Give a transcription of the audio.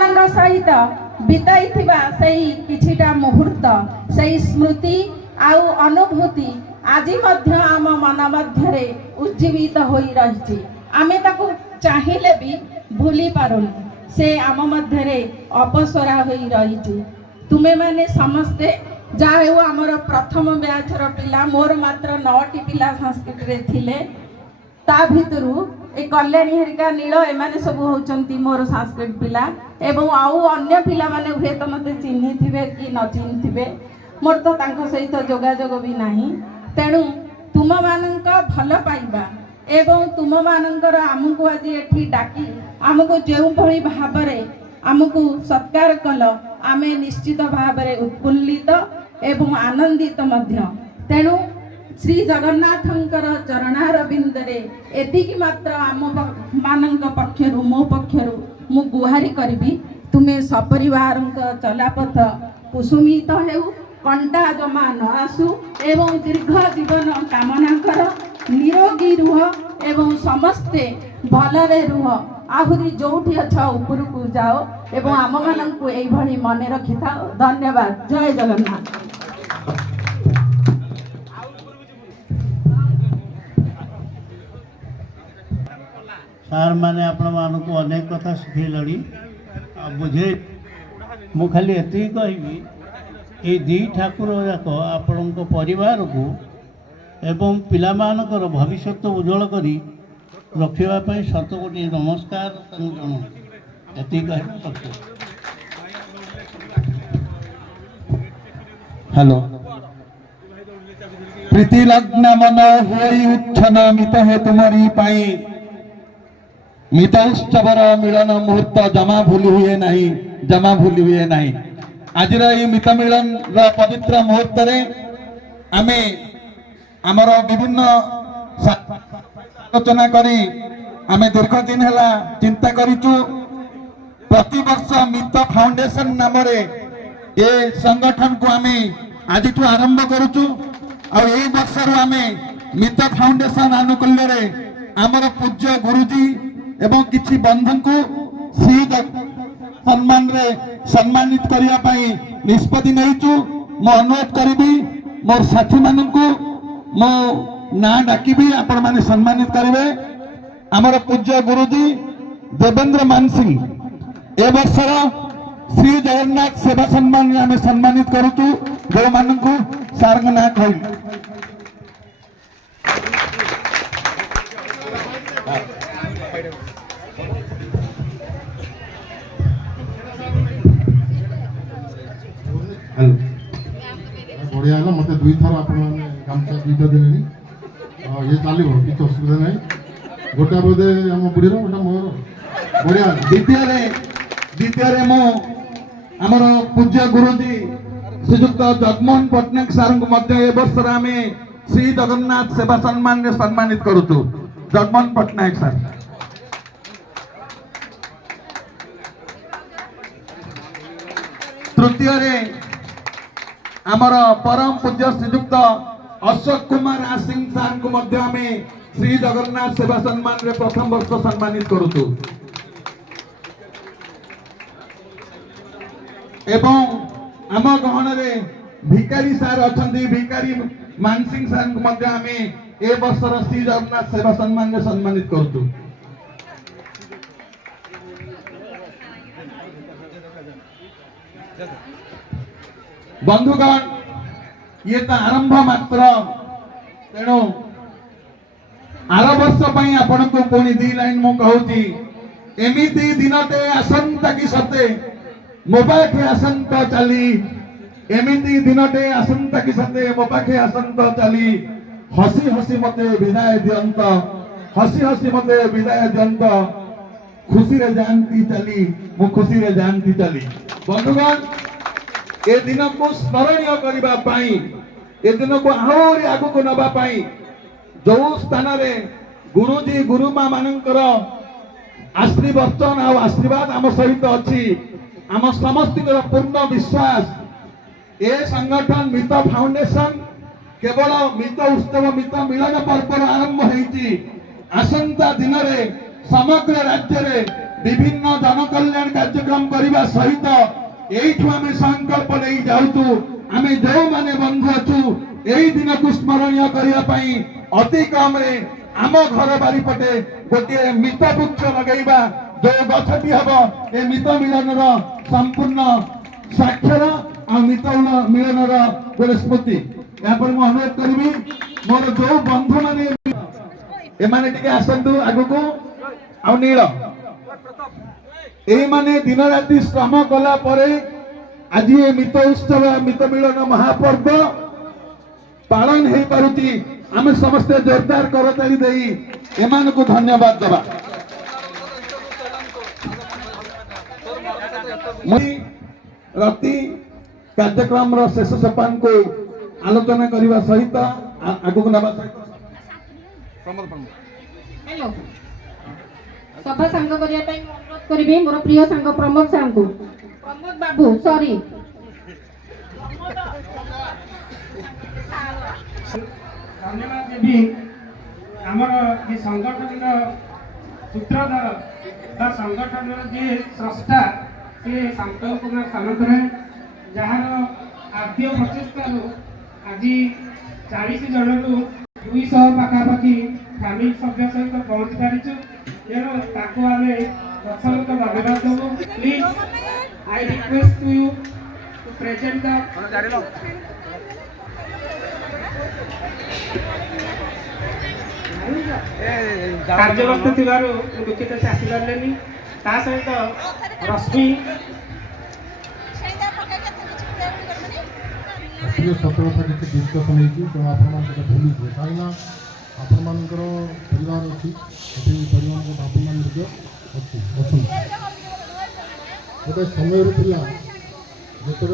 ମାନଙ୍କ ସହିତ ବିତାଇଥିବା ସେଇ କିଛିଟା ମୁହୂର୍ତ୍ତ ସେଇ ସ୍ମୃତି ଆଉ ଅନୁଭୂତି ଆଜି ମଧ୍ୟ ଆମ ମନ ମଧ୍ୟରେ ଉଜ୍ଜୀବିତ ହୋଇ ରହିଛି। ଆମେ ତାକୁ ଚାହିଁଲେ ବି ଭୁଲି ପାରୁନୁ। ସେ ଆମ ମଧ୍ୟରେ ଅପସରା ହୋଇ ରହିଛି। ତୁମେମାନେ ସମସ୍ତେ ଯାହା ହେଉ ଆମର ପ୍ରଥମ ବ୍ୟାଚର ପିଲା, ମୋର ମାତ୍ର 9ଟି ପିଲା ସଂସ୍କୃତିରେ ଥିଲେ। ତା ଭିତରୁ ଏ କଲ୍ୟାଣୀ ହେରିକା ନୀଳ ଏମାନେ ସବୁ ହେଉଛନ୍ତି ମୋର ସଂସ୍କୃତ ପିଲା ଏବଂ ଆଉ ଅନ୍ୟ ପିଲାମାନେ ହୁଏତ ମୋତେ ଚିହ୍ନିଥିବେ କି ନ ଚିହ୍ନିଥିବେ, ମୋର ତ ତାଙ୍କ ସହିତ ଯୋଗାଯୋଗ ବି ନାହିଁ। ତେଣୁ ତୁମମାନଙ୍କ ଭଲ ପାଇବା ଏବଂ ତୁମମାନଙ୍କର ଆମକୁ ଆଜି ଏଠି ଡାକି ଆମକୁ ଯେଉଁଭଳି ଭାବରେ ଆମକୁ ସତ୍କାର କଲ, ଆମେ ନିଶ୍ଚିତ ଭାବରେ ଉତ୍ଫୁଲ୍ଲିତ ଏବଂ ଆନନ୍ଦିତ ମଧ୍ୟ। ତେଣୁ ଶ୍ରୀ ଜଗନ୍ନାଥଙ୍କର ଚରଣାରବିନ୍ଦରେ ଏତିକି ମାତ୍ର ଆମ ମାନଙ୍କ ପକ୍ଷରୁ ମୋ ପକ୍ଷରୁ ମୁଁ ଗୁହାରି କରିବି, ତୁମେ ସପରିବାରଙ୍କ ଚଲାପଥ କୁସୁମିତ ହେଉ, କଣ୍ଟା ଜମା ନ ଆସୁ ଏବଂ ଦୀର୍ଘ ଜୀବନ କାମନା କର, ନିରୋଗୀ ରୁହ ଏବଂ ସମସ୍ତେ ଭଲରେ ରୁହ। ଆହୁରି ଯୋଉଠି ଅଛ ଉପରକୁ ଯାଅ ଏବଂ ଆମମାନଙ୍କୁ ଏଇଭଳି ମନେ ରଖିଥାଅ। ଧନ୍ୟବାଦ। ଜୟ ଜଗନ୍ନାଥ। ସାର୍ ମାନେ ଆପଣମାନଙ୍କୁ ଅନେକ କଥା ଶିଖେଇଲେଣି ଆଉ ବୁଝେ। ମୁଁ ଖାଲି ଏତିକି କହିବି, ଏଇ ଦୁଇ ଠାକୁର ଯାକ ଆପଣଙ୍କ ପରିବାରକୁ ଏବଂ ପିଲାମାନଙ୍କର ଭବିଷ୍ୟତ ଉଜ୍ଜଳ କରି ରଖିବା ପାଇଁ ଶତକୋଟି ନମସ୍କାର ତାଙ୍କୁ ଜଣାଉଛି। ଏତିକି କହିବା ଦରକାର। হ্যালো প্রীতি লগ্ন মন হই উচ্ছন মিত হে তুমরি পাই মিত উৎসবর মিলন মুহূর্ত জমা ভুলি হুয়ে নাই, জমা ভুলি হুয়ে নাই। আজির এই মিত মিলনর পবিত্র মুহূর্তে আমি আমার বিভিন্ন আলোচনা করি আমি দীর্ঘদিন হেলা চিন্তা করিছু। प्रतिवर्ष मित फाउंडेशन नामरे ए संगठन को आम आज आरंभ करुचु। और यही वर्ष आम मित फाउंडेशन आनुकूल्य आमर पूज्य गुरुजी एवं किछि बंधु को श्री सम्मान रे सम्मानित करने निष्पत्ति नहींचु। मो अनुरोध करी मोर साथी मानू मो ना डाकि आपण मैंने सम्मानित करेंगे। आमर पूज्य गुरुजी देवेंद्र मानसिंह ए वर्षर श्री जगन्नाथ सेवा सम्मान आम सम्मानित करुचु। जो मानू सार ना कह बढ़िया है। मत दुई थर आप गामचा दुईटा दे ये चलो किसी असुविधा ना। गोटा बोधे आम बुढ़ीर गोटा मोर बढ़िया। द्वितीय मो आमर पूज्य गुरुजी श्रीजुक्त जगमोहन पट्टनायक सार को वर्ष आम श्री जगन्नाथ सेवा सम्मान सम्मानित करुचु। जगमोहन पट्टनायक सार। तृतीय आमर परम पूज्य श्रीजुक्त अशोक कुमार सिंह सार को आम श्री जगन्नाथ सेवा सम्मान रे प्रथम वर्ष सम्मानित करुचु। एवं आम गहन भिकारी सार अच्छा भिकारी मानसिंह सार को आम ए वर्षर श्री जगन्नाथ सेवा सम्मान रे सम्मानित करुचु। बंधुगण ये तो आरंभ मात्र। तेणु आर वर्ष आपण को पुणी दी लाइन मु कहूची एमिति दिनटे आसंता कि सते मो पाखे आसंता चली। एमिति दिनटे आसंता कि सते मो पाखे आसंता चली। हसी हसी मते विदाय दियंत, हसी हसी मते विदाय दियंत। खुशी रे जानती चली, मु खुशी रे जानती चली। बंधुगण ए दिन को स्मरणीय करबा पाई, ए दिन को आहरी आगु को नबा पाई जो स्थान रे गुरुजी गुरुमा मानकर आशीर्वचन आ आशीर्वाद आम सहित अच्छी आम समस्त पूर्ण विश्वास ए संगठन मित फाउंडेशन केवल मित उत्सव मित मिलन पर्व आरंभ होती। आसंता दिन रे समग्र राज्य रे विभिन्न जनकल्याण कार्यक्रम करने सहित यू आम संकल्प नहीं जाऊँ आम जो मैंने बंधु अच्छु यही दिन को स्मरणीय करने अति कम आम घर बारीपटे गोटे मित वृक्ष लगेगा जो गछटी हम ये मित मिलन संपूर्ण साक्षर आ मित मिलन गोटे स्मृति यहाँ मुझे अनुरोध करी मोर जो बंधु मैंने एमाने आसतु आगु को आ नील ये दिन राति श्रम कला आज ये मित उत्सव मित मिलन महापर्व पालन हो पारुची आम समस्ते जोरदार करताली दे एमान को धन्यवाद देवा राति कार्यक्रम शेष सोपान को आलोचना करने सहित आगु को नवा सहित हेलो सभा सांग करने अनुरोध करी मोर प्रिय सांग प्रमोद सांग को प्रमोद बाबू सॉरी धन्यवाद देवी आमर ये संगठन सूत्रधर बा संगठन जे स्रष्टा से शांतनु कुमार सामंतराय जार आद्य प्रचेषा आज 40 जन रु 200 पाखापाखि फैमिली सभ्य सहित पहुँच पारिचु तेणु ताको आम प्रथम तो धन्यवाद देवु please I request to you to present the कार्यव्यस्त थिबारु दुखित से आसी पारलेनी ता सहित रश्मि राष्ट्रीय सतर्कता किसी डिस्कसन होती तो आपको भूल कहीं आपर परिवार अच्छी परिवार बापा अच्छी गोटे समय जो